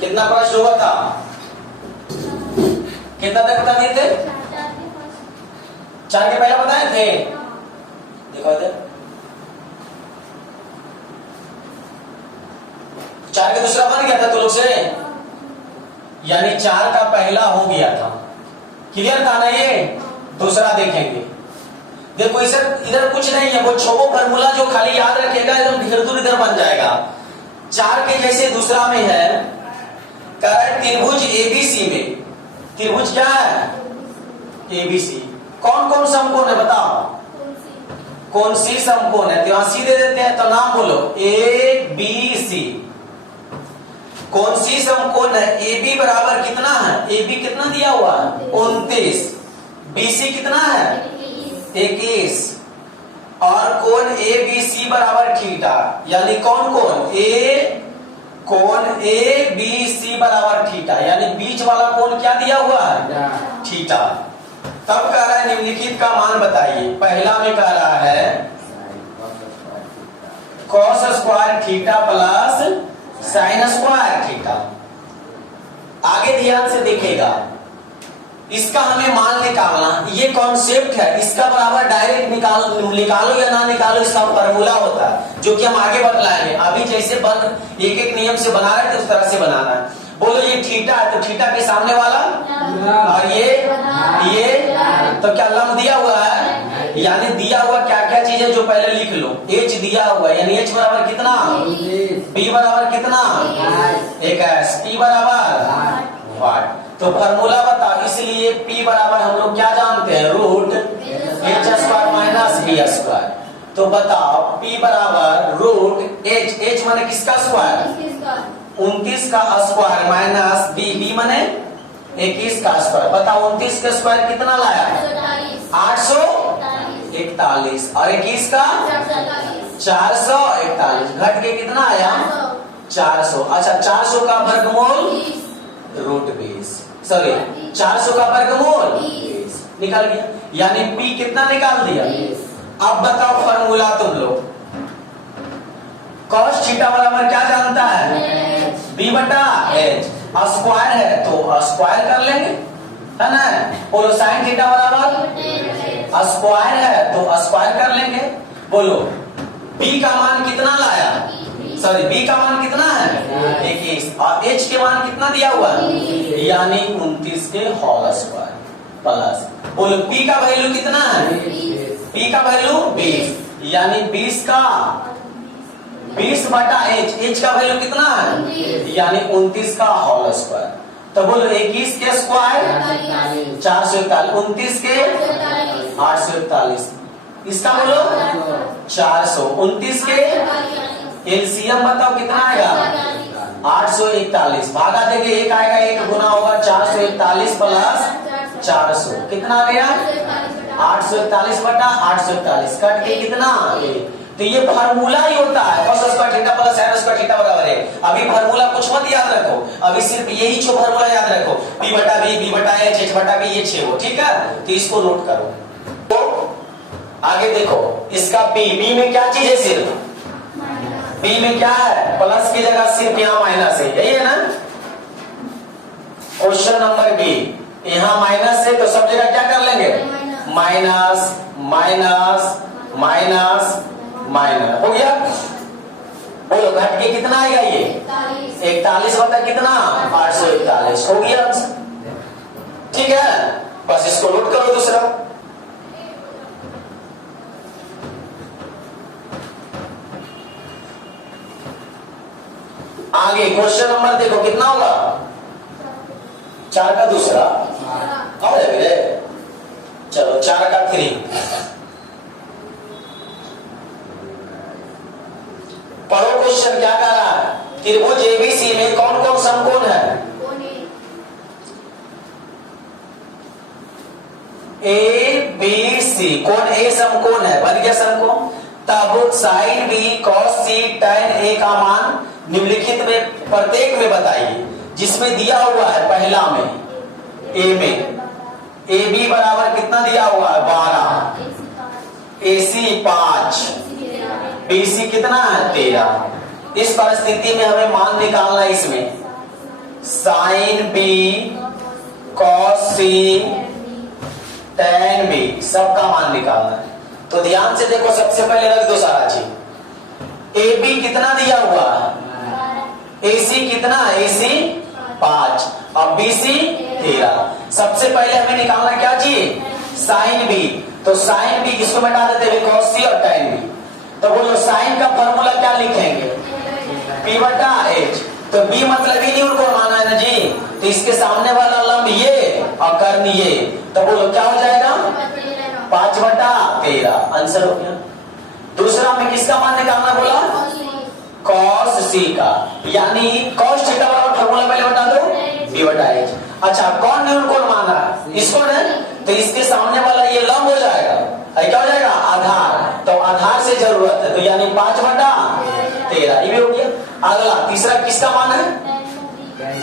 कितना प्रश्न हुआ था? कितना तक बता दिए थे? 4 के पहले बताए थे। देखो इधर 4 के दूसरा बन गया था तो लोग से, यानी 4 का पहला हो गया था। क्लियर था ना? ये दूसरा देखेंगे। देखो इधर कुछ नहीं है, वो छोबो फार्मूला जो खाली याद रखेगा एकदम फिर इधर बन जाएगा। 4 के जैसे दूसरा में है, कह रहा है त्रिभुज एबीसी में, त्रिभुज क्या है? एबीसी। कौन कौन समकोण है बताओ? कौन सी समकोण है? तो यहां सी दे देते हैं, तो नाम बोलो ए बी सी। कौन सी समकोण है? ए बी बराबर कितना है? ए बी कितना दिया हुआ है? 29। बी सी कितना है? 21। और कोण ए बी सी बराबर थीटा, यानी कौन कोण? कोण ए बी सी बराबर थीटा, यानी बीच वाला कोण क्या दिया हुआ है? थीटा। तब कह रहा है निम्नलिखित का मान बताइए। पहला में कह रहा है cos square theta plus sin square theta. आगे ध्यान से देखेगा, इसका हमें मान निकालना, ये कॉन्सेप्ट है। इसका बराबर डायरेक्ट निकालो या ना निकालो, इसका फॉर्मूला होता है जो कि हम आगे बतलाएंगे। अभी जैसे एक एक नियम से बना रहे थे उस तरह से बनाना है। बोलो ये थीटा है तो थीटा के सामने वाला, और ये तो क्या लंब दिया हुआ है, यानी दिया हुआ क्या क्या चीज है जो पहले लिख लो। एच दिया हुआ है, यानी एच बराबर कितना? बी बराबर कितना? 1 पी बराबर 8। तो फॉर्मूला बताओ, इसलिए P बराबर हम लोग क्या जानते हैं? Root H square minus B square. तो बताओ P बराबर रूट एच माने किसका स्क्वायर? 29 का स्क्वायर माइनस बी माने 21 का स्क्वायर। बताओ 29 का स्क्वायर कितना लाया? 841। और 21 का 441। घट के कितना आया? 400। अच्छा 400 का वर्गमूल रूट 20, सॉरी 400 का वर्गमूल निकल गया, यानी P कितना निकाल दिया? अब बताओ फॉर्मूला तुम लोग, cos थीटा बराबर क्या जानता है? B बटा H। स्क्वायर है तो स्क्वायर कर लेंगे, है ना? बोलो sin थीटा बराबर स्क्वायर है तो स्क्वायर कर लेंगे। बोलो B का मान कितना लाया? सॉरी B का मान कितना है? 21। और H के मान कितना दिया हुआ है? यानी 29 के होल स्क्वायर प्लस, बोलो P का वैल्यू कितना है? P का वैल्यू 20, यानी 20 का 20 बटा H का वैल्यू कितना है? यानी 29 का होल स्क्वायर। तो बोलो 21 के स्क्वायर 441, 29 के 841, इसका बोलो 400, 29 के एलसीएम बताओ कितना आएगा? 841। भागा देंगे, एक आएगा, एक गुना होगा 441 प्लस 400, कितना आ गया? 841 बटा 841, कट के कितना? तो ये फार्मूला ही होता है, cos square theta plus sin square theta बराबर है। अभी फार्मूला कुछ मत याद रखो, अभी सिर्फ यही 6 फार्मूला याद रखो, P बटा B, B बटा H, H बटा B, ये 6 हो, ठीक है? तो इसको नोट करो। तो आगे देखो, इसका B में क्या चीज है? सिर्फ B में क्या है? प्लस की जगह सिर्फ यहाँ माइनस है, यही है ना? क्वेश्चन नंबर B, यहाँ माइनस है तो सब जगह क्या कर लेंगे? माइनस माइनस माइनस माइनस, हो गया? बोलो घट के कितना आएगा? ये 41 बता कितना? 841, हो गया? ठीक है, बस इसको नोट करो। दूसरा आगे क्वेश्चन नंबर देखो कितना होगा? 4 का दूसरा आ जाएगा। चलो 4 का 3 पढ़ो। क्वेश्चन क्या कह रहा है? त्रिभुज एबीसी में कौन कौन समकोण है? A B C. कौन ए समकोण है? बन गया समकोण। तब sine B cos C tan A का मान निम्नलिखित में प्रत्येक में बताइए, जिसमें दिया हुआ है पहला में ए में ए बी बराबर कितना दिया हुआ है? 12, ए सी 5, BC कितना है? 13। इस परिस्थिति में हमें मान निकालना है इसमें, sign B cos C tan B, सबका मान निकालना है। तो ध्यान से देखो, सबसे पहले रख दो सारा चीज। ए बी कितना दिया हुआ है, ए सी कितना, ए सी 5 और बी सी 13। सबसे पहले हमें निकालना क्या चाहिए, साइन बी। तो साइन बी इसको मिटा देते हैं, कॉस सी और tan बी। तो बोलो साइन का फॉर्मूला क्या लिखेंगे, P बटा H। तो B मतलब ही नहीं उनको माना है ना जी, तो इसके सामने वाला लंब ये और कर्ण ये, तो बोलो क्या हो जाएगा 5 बटा 13, आंसर हो गया। दूसरा में किसका मान निकालना बोला, कॉस सी का, यानी कॉस थीटा वाला फॉर्मूला पहले बता दो, P बटा H। अच्छा कौन ने उनको माना, इसको ने, तो इसके सामने वाला ये लंब हो जाएगा, क्या हो जाएगा आधार, तो आधार से जरूरत है, तो यानी 5 बटा 13, ये भी हो गया। अगला तीसरा किसका मान है,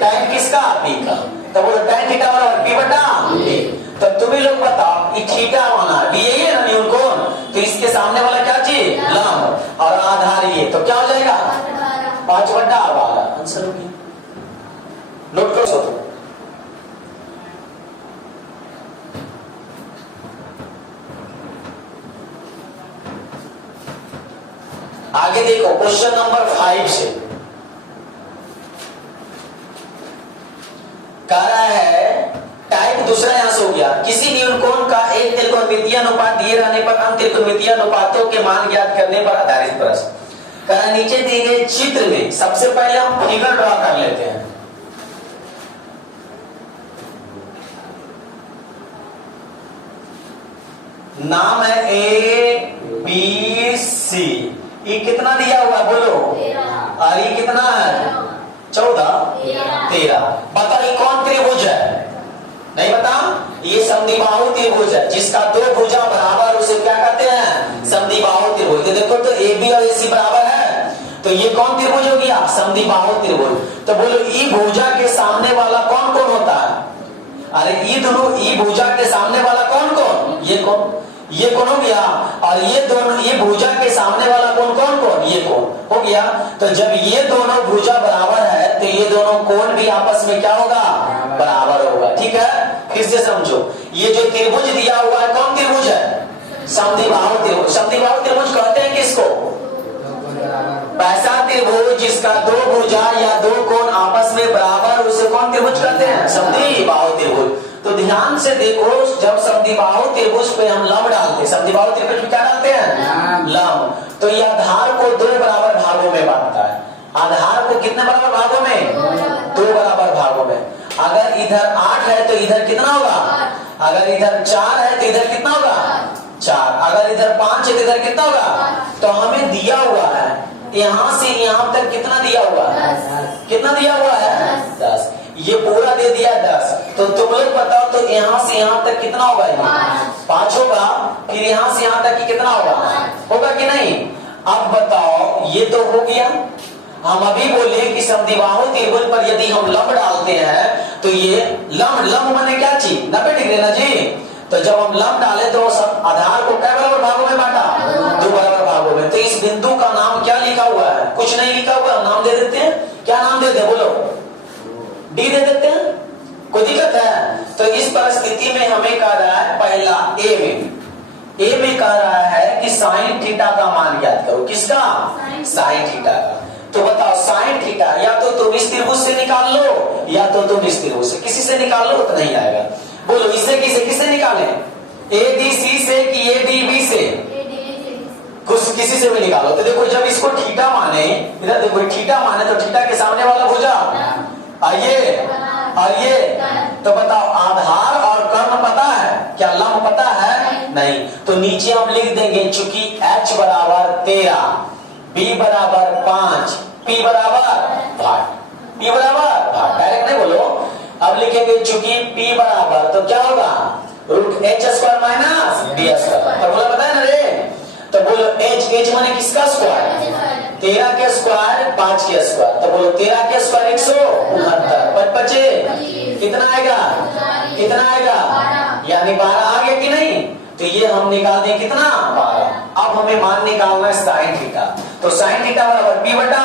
tan किसका, P का, तो बोलो tan थीटा बराबर P बटा A। तो तुम्हें लोग बताओ, ये थीटा माना D यही है ना न्यून कोण, तो इसके सामने वाला क्या चाहिए लंब और आधार ये, तो क्या हो जाएगा 5 बटा 12, आंसर हो गया। नोट करो सो। आगे देखो क्वेश्चन नंबर 5 से कह रहा है, टाइप दूसरा यहां से हो गया, किसी न्यून कोण का एक त्रिकोणमितीय अनुपात दिए रहने पर अन्य त्रिकोणमितीय अनुपातों के मान ज्ञात करने पर आधारित प्रश्न। कह रहा नीचे दिए गए चित्र में सबसे पहले हम फिगर ड्रॉ कर लेते हैं। नाम है ए बी सी, ये कितना दिया हुआ बोलो, और ये कितना है 14 13। बताओ ये कौन त्रिभुज है, नहीं बता, ये समद्विबाहु त्रिभुज है, जिसका दो भुजा बराबर उसे क्या कहते हैं समद्विबाहु त्रिभुज। तो देखो तो ए बी और ए सी बराबर है, तो ये कौन त्रिभुज हो गया समद्विबाहु त्रिभुज। तो बोलो ई भुजा के सामने वाला कौन कौन होता है, अरे ई दोनों ई भुजा के सामने वाला कौन कौन, ये कौन, ये कौन हो गया, और ये दोनों ये भुजा के सामने वाला कौन कौन कौन, ये कौन हो गया। तो जब ये दोनों भुजा बराबर है तो ये दोनों कोण भी आपस में क्या होगा बराबर होगा, ठीक है। फिर से समझो, ये जो त्रिभुज दिया हुआ है कौन त्रिभुज है, समद्विबाहु त्रिभुज। समद्विबाहु त्रिभुज कहते हैं किसको, ऐसा त्रिभुज जिसका दो भुजा या दो कोण आपस में बराबर, उसे कौन त्रिभुज कहते हैं समद्विबाहु त्रिभुज। तो ध्यान से देखो, जब समद्विबाहु त्रिभुज पे हम लंब डालते हैं, समद्विबाहु त्रिभुज में क्या डालते हैं लंब, तो ये आधार को दो बराबर भागों में बांटता है। आधार को कितने बराबर भागों में, दो बराबर भागों में। अगर इधर 8 है तो इधर कितना होगा, अगर इधर 4 है तो इधर कितना होगा 4, अगर इधर 5 है तो इधर कितना होगा। तो हमें दिया हुआ है यहां से यहां तक कितना दिया हुआ है, कितना दिया हुआ है 10, ये पूरा दे दिया 10। तो तुम लोग बताओ तो यहाँ से यहाँ तक कितना होगा, 5 होगा, फिर यहाँ से यहाँ तक कितना होगा कि नहीं। अब बताओ ये तो हो गया, हम अभी बोले कि समद्विबाहु त्रिभुज पर यदि हम लंब डालते हैं तो ये लंब माने क्या चीज 90 डिग्री ना जी। तो जब हम लंब डाले तो सब आधार को क्या बराबर भागों में बांटा, दो बराबर भागों में। तो इस बिंदु का नाम क्या लिखा हुआ है, कुछ नहीं लिखा हुआ, नाम दे देते हैं, क्या नाम देते हैं बोलो, डी दे देते हैं, कोई दिक्कत है। तो इस परिस्थिति में हमें कह रहा है पहला ए में कह रहा है कि साइन थीटा का मान ज्ञात करो, किसका साइन थीटा का। तो बताओ साइन थीटा या तो तुम इस त्रिभुज से निकाल लो या तो तुम इस त्रिभुज से, किसी से निकाल लो तो नहीं आएगा। बोलो इससे किसे निकाले, ए डी सी से कि ए डी बी से, कुछ किसी से भी निकालो। तो देखो जब इसको थीटा माने, इधर देखो थीटा माने तो थीटा के सामने वाला भुजा आइए, तो बताओ आधार और कर्ण पता है क्या, लंब पता है नहीं। तो नीचे हम लिख देंगे चूंकि h बराबर 13, b बराबर 5, p बराबर भाग, डायरेक्ट नहीं बोलो। अब लिखेंगे चूंकि p बराबर तो क्या होगा √h² माइनस d²। फॉर्मूला पता है ना रे। तो बोलो h माने किसका स्क्वायर, 13 के स्क्वायर 5 के स्क्वायर। तो बोलो 13 के स्क्वायर 169, 5 कितना आएगा, यानी 12 आ गया कि नहीं। तो ये हम निकाल दें कितना 12। अब हमें मान निकालना है साइन थीटा। तो साइन थीटा बराबर p बटा,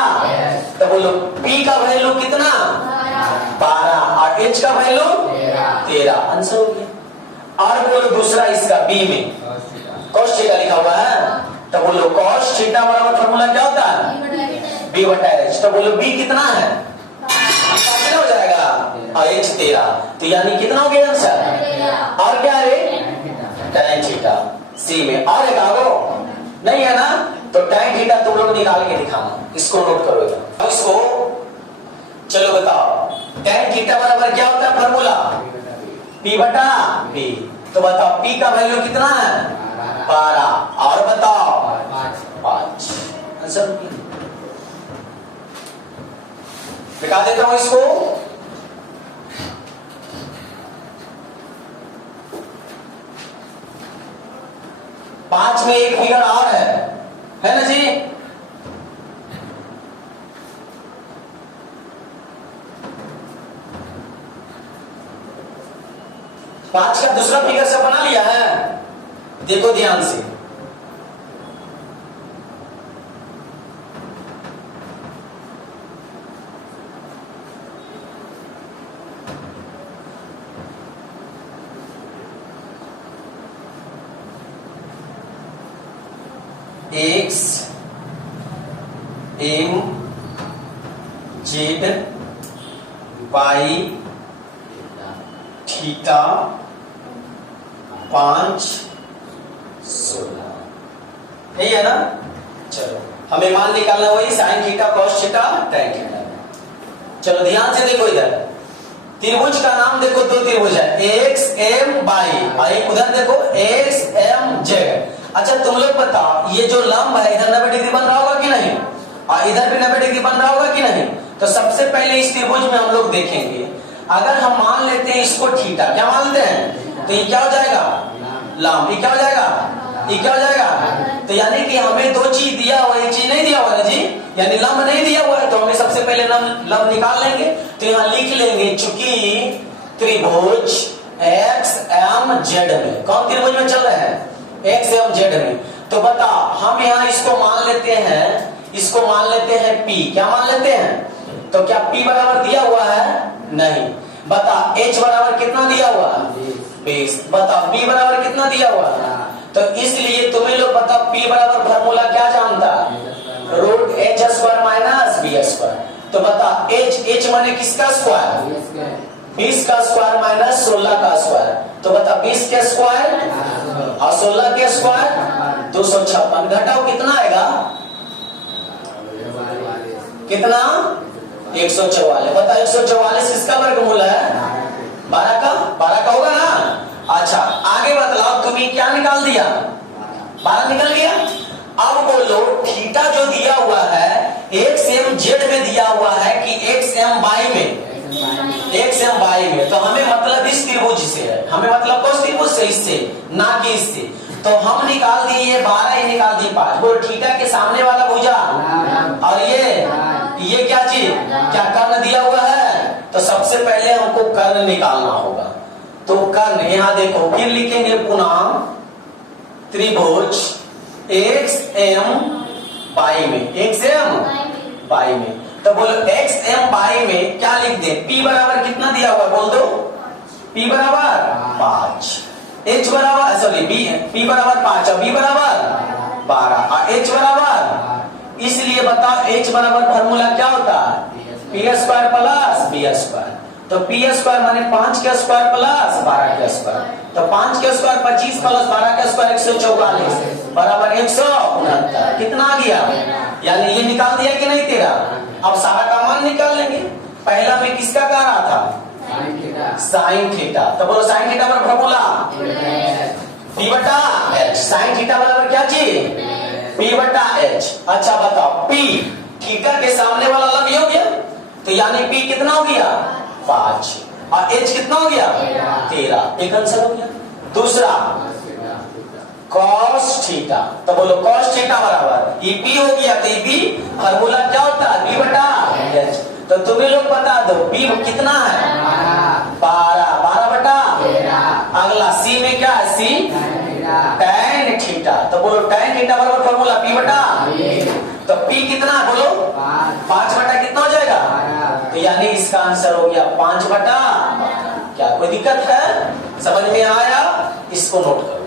तो बोलो p का वैल्यू कितना 12 और एच का वैल्यू 13। आंसर हो गया। और बोलो दूसरा इसका बी में cos थीटा लिखा हुआ है, तो बोलो cos थीटा बराबर फॉर्मूला क्या होता है बी बटा एच। तो बोलो बी कितना है, कितना हो जाएगा और एच 13, तो यानी कितना हो गया आंसर। और क्या है tan थीटा सी में। और एक आगो नहीं है ना, तो tan थीटा तुम लोग निकाल के दिखाना, इसको नोट करो। अब इसको चलो बताओ tan थीटा बराबर क्या होता है फॉर्मूला P बटा B। तो बताओ P का वैल्यू कितना है 12 और बताओ 5। आंसर दिखा देता हूं इसको। पांच में एक फिगर और है ना जी। पांच का दूसरा फिगर से बना लिया है, देखो ध्यान से। X M Z Y theta 5 16 यही है ना। चलो हमें मान निकालना वही sine theta cos theta tan theta. चलो ध्यान से देखो, इधर त्रिभुज का नाम देखो, दो त्रिभुज है एक्स एम वाई और एक उधर देखो एक्स एम जेड। अच्छा तुम लोग बताओ ये जो लंब है इधर 90 डिग्री बन रहा होगा कि नहीं, और इधर भी 90 डिग्री बन रहा होगा कि नहीं। तो सबसे पहले इस त्रिभुज में हम लोग देखेंगे, अगर हम मान लेते हैं इसको थीटा, क्या मान लेते हैं, तो ये क्या हो जाएगा लंब, ये क्या हो जाएगा, ये क्या हो जाएगा। तो यानी कि हमें दो चीज दिया हुआ, एक चीज नहीं दिया हुआ है जी, यानी लंब नहीं दिया हुआ है, तो हमें सबसे पहले लंब निकाल लेंगे। तो यहाँ लिख लेंगे चूंकि त्रिभुज एक्स एम जेड में, कौन त्रिभुज में चल रहे हैं एक्स एम जेड में, तो बता हम यहाँ इसको मान लेते हैं, इसको मान लेते हैं P, क्या मान लेते हैं, तो क्या P बराबर दिया हुआ है नहीं, बता H बराबर कितना दिया हुआ 20, बता B बराबर कितना दिया हुआ, तो इसलिए तुम्हें लोग बता P बराबर फॉर्मूला क्या जानता है root H square minus B square. तो बता H माने किसका स्क्वायर 20 का स्क्वायर माइनस 16 का स्क्वायर, तो बता 20 के स्क्वायर और 16 के स्क्वायर 256, घटाओ कितना आएगा, कितना 144। बता 144 किसका वर्गमूल है 12 का होगा ना। अच्छा आगे बतलाओ, तुम्हें क्या निकाल दिया 12 निकल गया। अब बोलो थीटा जो दिया हुआ है एक्स एम जेड में दिया हुआ है कि एक्स एम वाई में, एक्स एम वाई में, तो हमें मतलब इस त्रिभुज से है, हमें मतलब कौन त्रिभुज से, इससे ना कि इससे। तो हम निकाल दिए 12, ये निकाल दिए 5। बोलो थीटा के सामने वाला भुजा और ये क्या चीज, क्या कर्ण दिया हुआ है, तो सबसे पहले हमको कर्ण निकालना होगा। तो कर्ण यहाँ देखो, फिर लिखेंगे पुनः त्रिभुज एक्स एम वाई में, एक्स एम वाई में, तो बोलो एक्स एम वाई में क्या लिख दे, P बराबर कितना दिया हुआ बोल दो, P बराबर 5, H बराबर सॉरी P बराबर 5 और B बराबर 12 और H बराबर, इसलिए बताओ H बराबर फॉर्मूला क्या होता है P square plus B square. तो P स्क्वायर माने 5 के स्क्वायर प्लस 12 के स्क्वायर, तो 5 के स्क्वायर 25 प्लस 12 के स्क्वायर 144 बराबर 169, कितना आ गया, यानी ये निकाल दिया कि नहीं तेरा। अब सारा का मान निकाल लेंगे। पहला में किसका कह रहा था साइन थीटा, तो बोलो साइन थीटा बराबर फॉर्मूला P बटा H, साइन थीटा बराबर क्या चीज P बटा H। अच्छा बताओ P थीटा के सामने वाला लंब ये हो गया, तो यानी P कितना हो गया 5 और H कितना हो गया 13, एक आंसर हो गया। दूसरा cos थीटा, तो बोलो cos थीटा बराबर ये P हो गया, तो ये P फॉर्मूला क्या होता है P बटा H। तो तुम्हें लोग बता दो P कितना है 12 बटा, अगला C में क्या है C tan थीटा, तो बोलो tan थीटा बराबर फॉर्मूला P बटा, तो P कितना है बोलो 5 बटा कितना हो जाएगा, तो यानी यानी इसका आंसर हो गया 5/12। क्या कोई दिक्कत है? समझ में आया? इसको नोट करो।